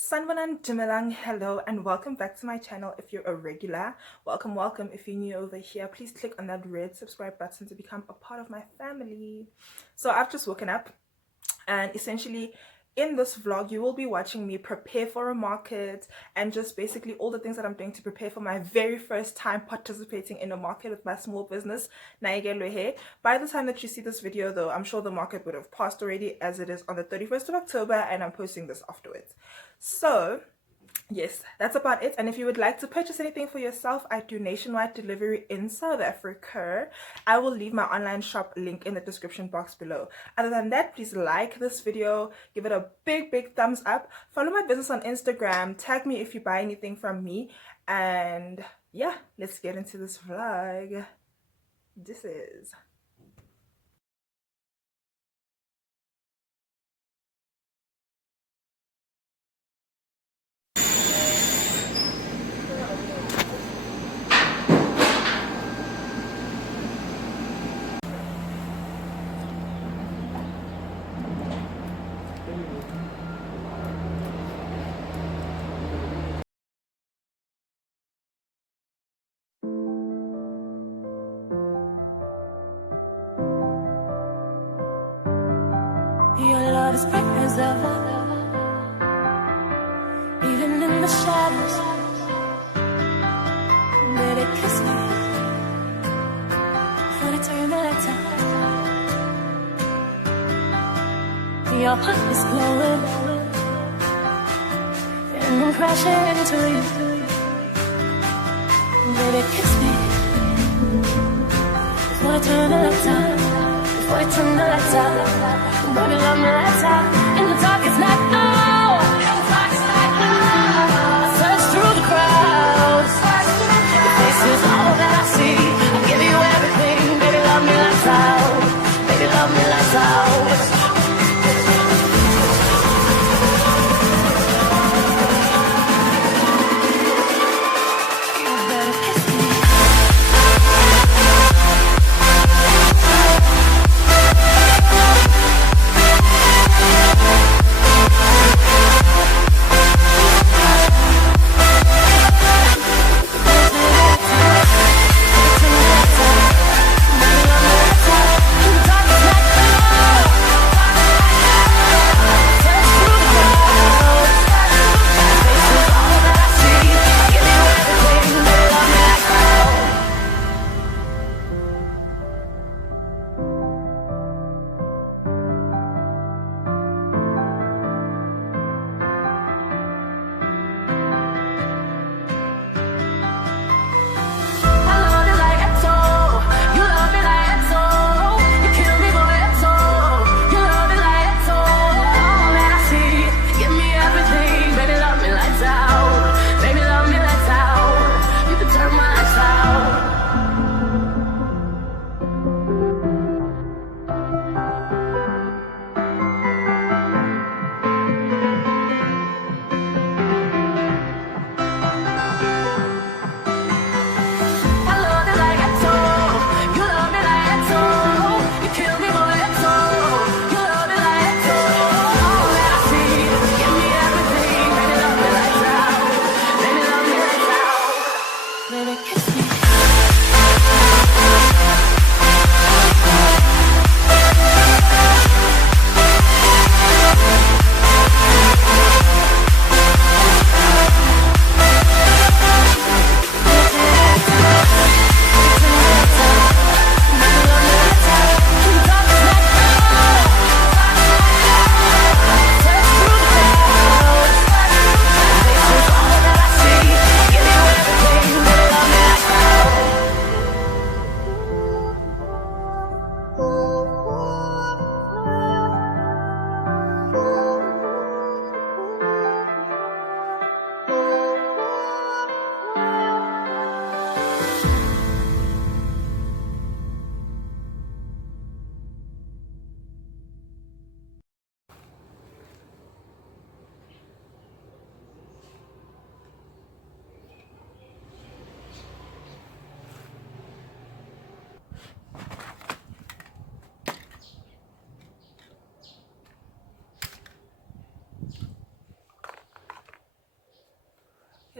Sanvanan Dumelang, hello and welcome back to my channel. If you're a regular, welcome. If you're new over here, please click on that red subscribe button to become a part of my family. So I've just woken up, and essentially in this vlog you will be watching me prepare for a market and just basically all the things that I'm doing to prepare for my very first time participating in a market with my small business, Nakekelwe Hair. By the time that you see this video though, I'm sure the market would have passed already, as it is on the 31st of October and I'm posting this afterwards. So yes, that's about it. And if you would like to purchase anything for yourself, I do nationwide delivery in South Africa. I will leave my online shop link in the description box below. Other than that, please like this video, give it a big thumbs up, follow my business on Instagram, tag me if you buy anything from me, and yeah, let's get into this vlog. This is your love is bright as ever, even in the shadows. Baby, kiss me before they turn the lights out. Your heart is glowing, and I'm crashing into you. Baby, kiss me before they turn the lights out. Before they turn the lights out. Baby, love me lights out. In the dark it's night now. In the dark it's night now. I search through the crowds. Your face is all that I see. I give you everything. Baby, love me lights out. Baby, love me lights out.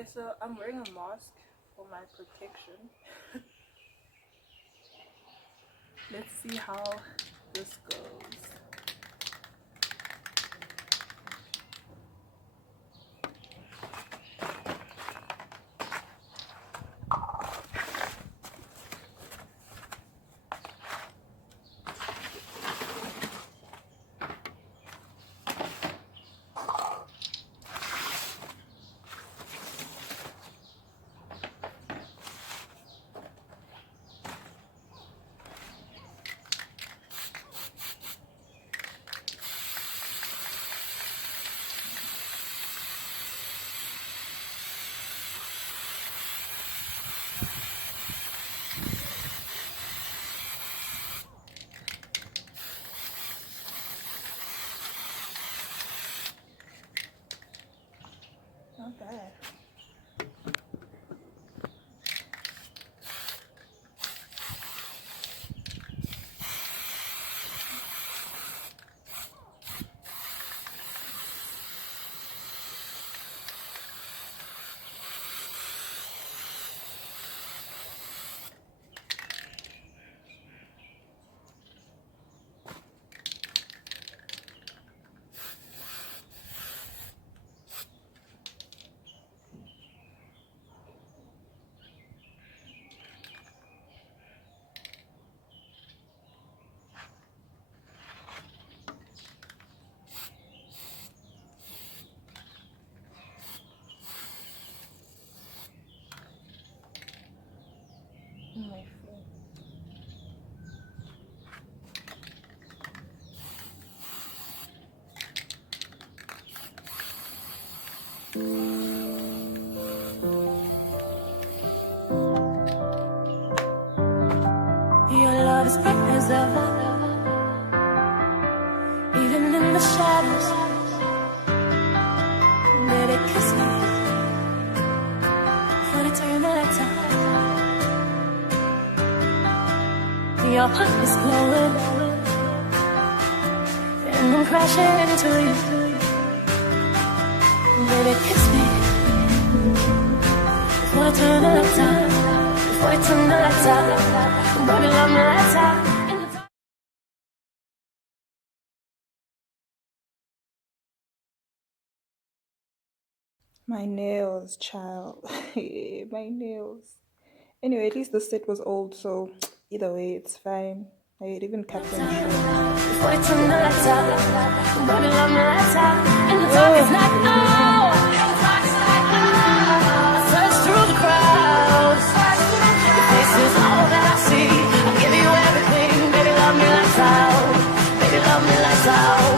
Okay, so I'm wearing a mask for my protection. Let's see how this goes. Not bad. My phone. Your love is bright as ever, even in the shadows. Baby, kiss me before they turn the lights out. Your heart is glowing, and I'm crashing into you. Baby, kiss me before they turn the lights out. Before they turn the lights out, baby, love me lights out. In the dark. My nails, child. My nails. Anyway, at least the set was old, so either way, it's fine. I had even cut them short. Before they turn the lights out, baby, love me lights out. In the dark, it's like, oh. I search through the crowds. Your face is all that I see. I'll give you everything, baby, love me lights out. Baby, love me lights out.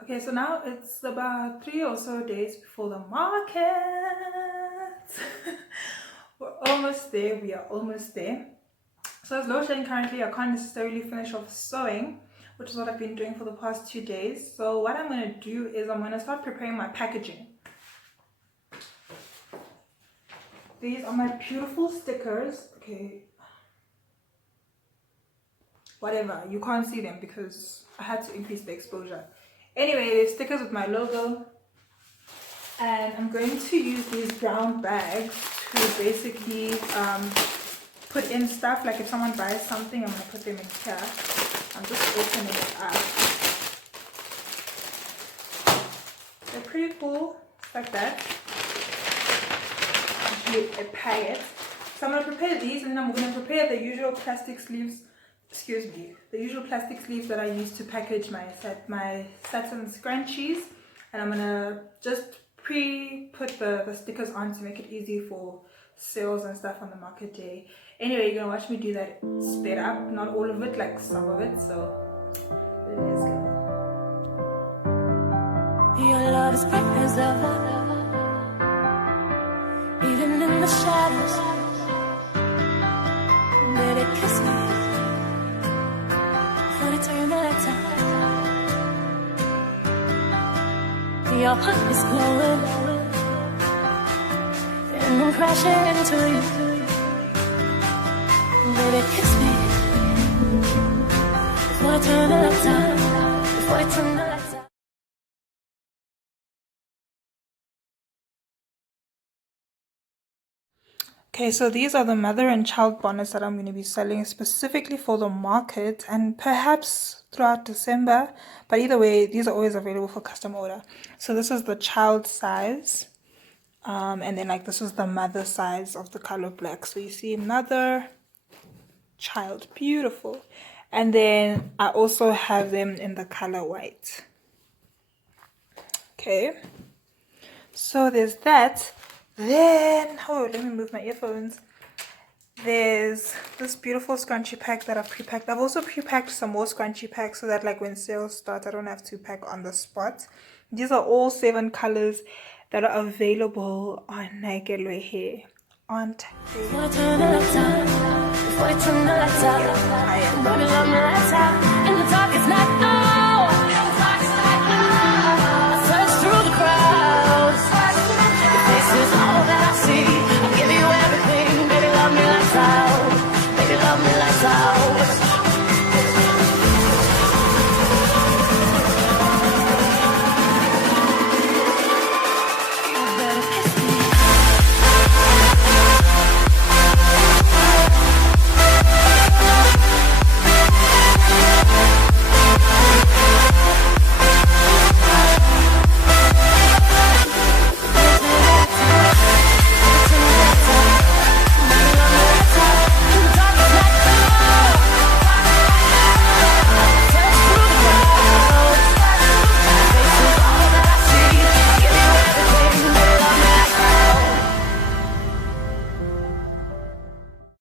Okay, so now it's about 3 or so days before the market. We're almost there. We are almost there. So it's low shedding currently. I can't necessarily finish off sewing, which is what I've been doing for the past 2 days. So what I'm going to do is I'm going to start preparing my packaging. These are my beautiful stickers. Okay, whatever, you can't see them because I had to increase the exposure. Anyway, they're stickers with my logo, and I'm going to use these brown bags to basically put in stuff. Like if someone buys something, I'm going to put them in here. I'm just opening it up. They're pretty cool, like that. Usually I pay it. So I'm going to prepare these, and then I'm going to prepare the usual plastic sleeves. Excuse me, the usual plastic sleeves that I use to package my satin scrunchies, and I'm gonna just pre-put the stickers on to make it easy for sales and stuff on the market day. Anyway, you're gonna watch me do that sped up, not all of it, like some of it. So let's go. Your love is bright as ever, even in the shadows. Baby, kiss me. Turn the lights out. Your heart is glowing, and I'm crashing into you. Baby, kiss me before I turn the lights out. Before I turn the lights out. Okay, so these are the mother and child bonnets that I'm going to be selling specifically for the market and perhaps throughout December. But either way, these are always available for custom order. So this is the child size. And then like this is the mother size of the color black. So you see mother, child, beautiful. And then I also have them in the color white. Okay. So there's that. Then, oh, let me move my earphones. There's this beautiful scrunchie pack that I've pre-packed. I've also pre-packed some more scrunchie packs so that like when sales start, I don't have to pack on the spot. These are all 7 colors that are available on Nakekelwe Hair. Aren't they? Before I turn the lights out, before I turn the lights out, I am. I'm gonna love my lights out. In the dark, it's not.